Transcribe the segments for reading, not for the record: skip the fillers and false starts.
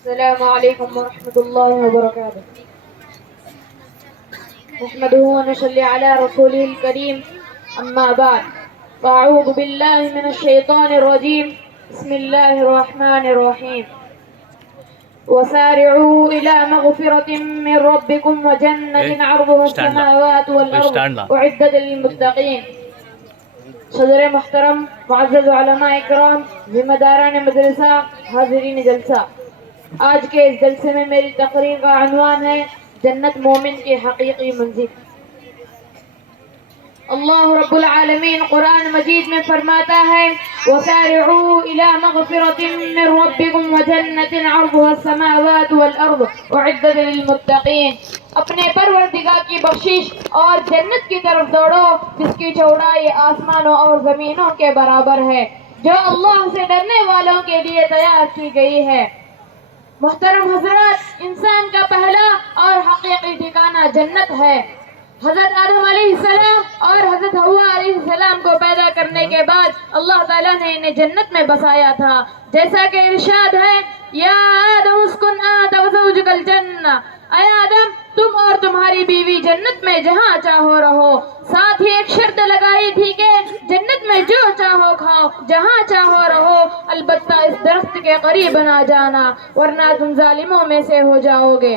السلام علیکم ورحمۃ اللہ وبرکاتہ. نحمده ونصلي على رسوله الكريم. أما بعد فأعوذ بالله من الشيطان الرجيم. بسم الله الرحمن الرحيم. وسارعوا إلى مغفرة من ربكم وجنة عرضها السماوات والأرض أعدت للمتقين. صدر محترم، معزز علماء اکرام، ذمہ داران مدرسہ، حاضرین جلسہ، آج کے اس جلسے میں میری تقریر کا عنوان ہے جنت مومن کی حقیقی منزل. اللہ رب العالمین قرآن مجید میں فرماتا ہے وَسَارِعُوا إِلَى مَغْفِرَةٍ مِّن رَبِّكُمْ وَجَنَّةٍ عَرْضُهَا السَّمَاوَاتُ وَالْأَرْضُ أُعِدَّتْ لِلْمُتَّقِينَ. اپنے پروردگار کی بخشش اور جنت کی طرف دوڑو جس کی چوڑائی آسمانوں اور زمینوں کے برابر ہے، جو اللہ سے ڈرنے والوں کے لیے تیار کی گئی ہے. محترم حضرات، انسان کا پہلا اور حقیقی ٹھکانہ جنت ہے. حضرت آدم علیہ السلام اور حضرت حوا علیہ السلام کو پیدا کرنے کے بعد اللہ تعالیٰ نے انہیں جنت میں بسایا تھا. جیسا کہ ارشاد ہے یا آدم اسکن انت وزوجک الجنہ، اے آدم تم اور تمہاری بیوی جنت میں جہاں چاہو رہو. ساتھ ہی ایک شرط لگائی تھی کہ جنت میں جو چاہو کھاؤ، جہاں چاہو رہو، البتہ اس درخت کے قریب نہ جانا ورنہ تم ظالموں میں سے ہو جاؤ گے.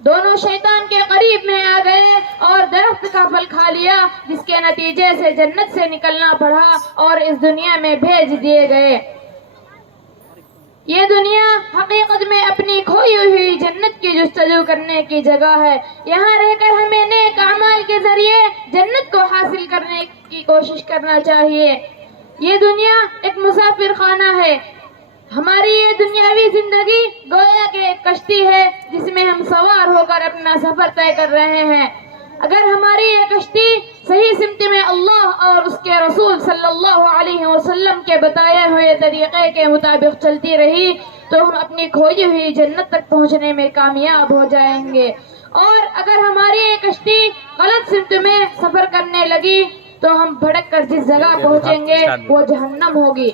دونوں شیطان کے قریب میں آ گئے اور درخت کا پھل کھا لیا، جس کے نتیجے سے جنت سے نکلنا پڑا اور اس دنیا میں بھیج دیے گئے. یہ دنیا حقیقت میں اپنی کھوئی ہوئی جنت کی جستجو کرنے کی جگہ ہے. یہاں رہ کر ہمیں نیک اعمال کے ذریعے جنت کو حاصل کرنے کی کوشش کرنا چاہیے. یہ دنیا ایک مسافر خانہ ہے. ہماری یہ دنیاوی زندگی گویا کہ ایک کشتی ہے جس میں ہم سوار ہو کر اپنا سفر طے کر رہے ہیں. اگر ہماری یہ کشتی صحیح سمت میں اللہ اور اس کے رسول صلی اللہ علیہ وسلم کے بتائے ہوئے طریقے کے مطابق چلتی رہی تو ہم اپنی کھوئی ہوئی جنت تک پہنچنے میں کامیاب ہو جائیں گے. اور اگر ہماری یہ کشتی غلط سمت میں سفر کرنے لگی تو ہم بھٹک کر جس جگہ پہنچیں گے وہ جہنم ہوگی.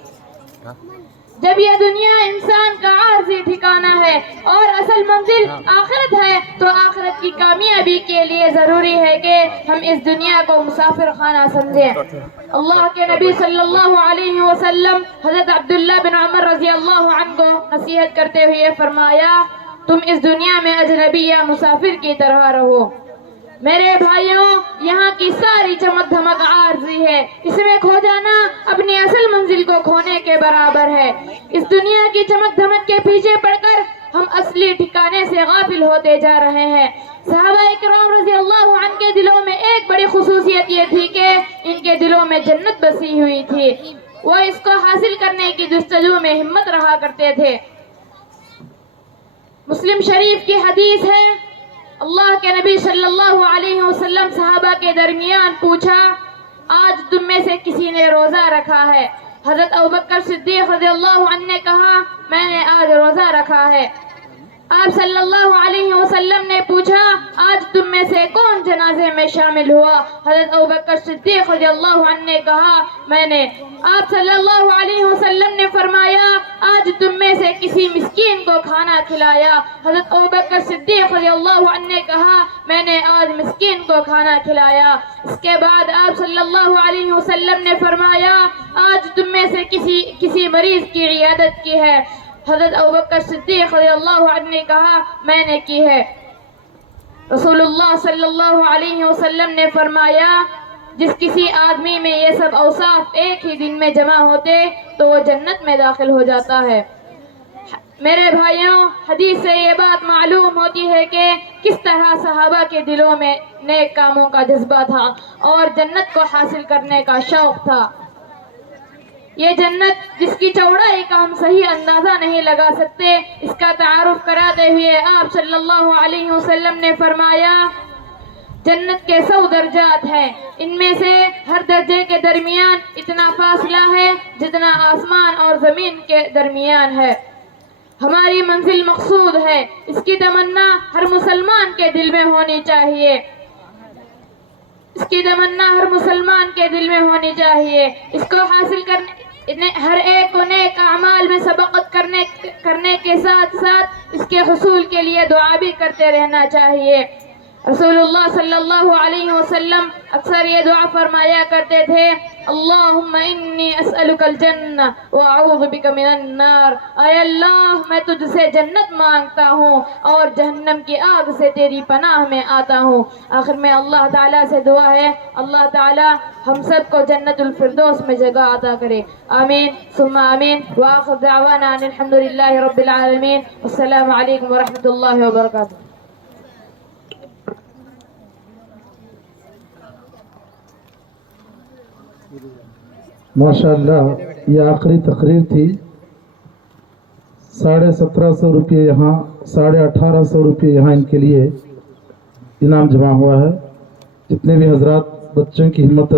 جب یہ دنیا انسان کا عارضی ٹھکانہ ہے اور اصل منزل آخرت ہے تو آخرت کی کامیابی کے لیے ضروری ہے کہ ہم اس دنیا کو مسافر خانہ سمجھیں. اللہ کے نبی صلی اللہ علیہ وسلم حضرت عبداللہ بن عمر رضی اللہ عنہ کو نصیحت کرتے ہوئے فرمایا تم اس دنیا میں اجنبی یا مسافر کی طرح رہو. میرے بھائیوں، یہاں کی ساری چمک دھمک عارضی ہے. اس میں کھو جانا اپنی اصل منزل کو کھونے کے برابر ہے. اس دنیا کی چمک دھمک کے پیچھے پڑ کر ہم اصلی ٹھکانے سے غافل ہوتے جا رہے ہیں. صحابہ اکرام رضی اللہ عنہ کے دلوں میں ایک بڑی خصوصیت یہ تھی کہ ان کے دلوں میں جنت بسی ہوئی تھی. وہ اس کو حاصل کرنے کی جستجو میں ہمت رہا کرتے تھے. مسلم شریف کی حدیث ہے اللہ کے نبی صلی اللہ علیہ وسلم صحابہ کے درمیان پوچھا آج تم میں سے کسی نے روزہ رکھا ہے؟ حضرت ابوبکر صدیق رضی اللہ عنہ نے کہا میں نے آج روزہ رکھا ہے. آپ صلی اللہ علیہ وسلم نے پوچھا آج تم میں سے کون جنازے میں شامل ہوا؟ حضرت ابوبکر صدیق رضی اللہ عنہ نے کہا میں نے. آپ صلی اللہ علیہ وسلم نے فرمایا آج تم میں سے کسی مسکین کو کھانا کھلایا؟ حضرت ابوبکر صدیق رضی اللہ عنہ نے کہا میں نے آج مسکین کو کھانا کھلایا. اس کے بعد آپ صلی اللہ علیہ وسلم نے فرمایا آج تم میں سے کسی مریض کی عیادت کی ہے؟ حضرت ابوبکر صدیق رضی اللہ عنہ نے کہا میں نے کی ہے. رسول اللہ صلی اللہ علیہ وسلم نے فرمایا جس کسی آدمی میں یہ سب اوصاف ایک ہی دن میں جمع ہوتے تو وہ جنت میں داخل ہو جاتا ہے. میرے بھائیوں، حدیث سے یہ بات معلوم ہوتی ہے کہ کس طرح صحابہ کے دلوں میں نیک کاموں کا جذبہ تھا اور جنت کو حاصل کرنے کا شوق تھا. یہ جنت جس کی چوڑائی کا ہم صحیح اندازہ نہیں لگا سکتے، اس کا تعارف کراتے ہوئے آپ صلی اللہ علیہ وسلم نے فرمایا جنت کے 100 درجات ہیں. ان میں سے ہر درجے کے درمیان اتنا فاصلہ ہے جتنا آسمان اور زمین کے درمیان ہے. ہماری منزل مقصود ہے، اس کی تمنا ہر مسلمان کے دل میں ہونی چاہیے. اس کی تمنا ہر مسلمان کے دل میں ہونی چاہیے. انہیں ہر ایک کو نیک اعمال میں سبقت کرنے کے ساتھ ساتھ اس کے حصول کے لیے دعا بھی کرتے رہنا چاہیے۔ رسول اللہ صلی اللہ علیہ وسلم اکثر یہ دعا فرمایا کرتے تھے، اللہم انی اسألک الجنہ واعوذ بک من النار، اے اللہ میں تجھ سے جنت مانگتا ہوں اور جہنم کی آگ سے تیری پناہ میں آتا ہوں۔ آخر میں اللہ تعالیٰ سے دعا ہے اللہ تعالیٰ ہم سب کو جنت الفردوس میں جگہ عطا کرے، آمین ثم آمین۔ وآخر دعوانا ان الحمدللہ رب العالمین، السلام علیکم ورحمۃ اللہ وبرکاتہ۔ ماشاءاللہ یہ آخری تقریر تھی۔ 1750 روپے یہاں، 1850 روپے یہاں ان کے لیے انعام جمع ہوا ہے۔ جتنے بھی حضرات بچوں کی ہمت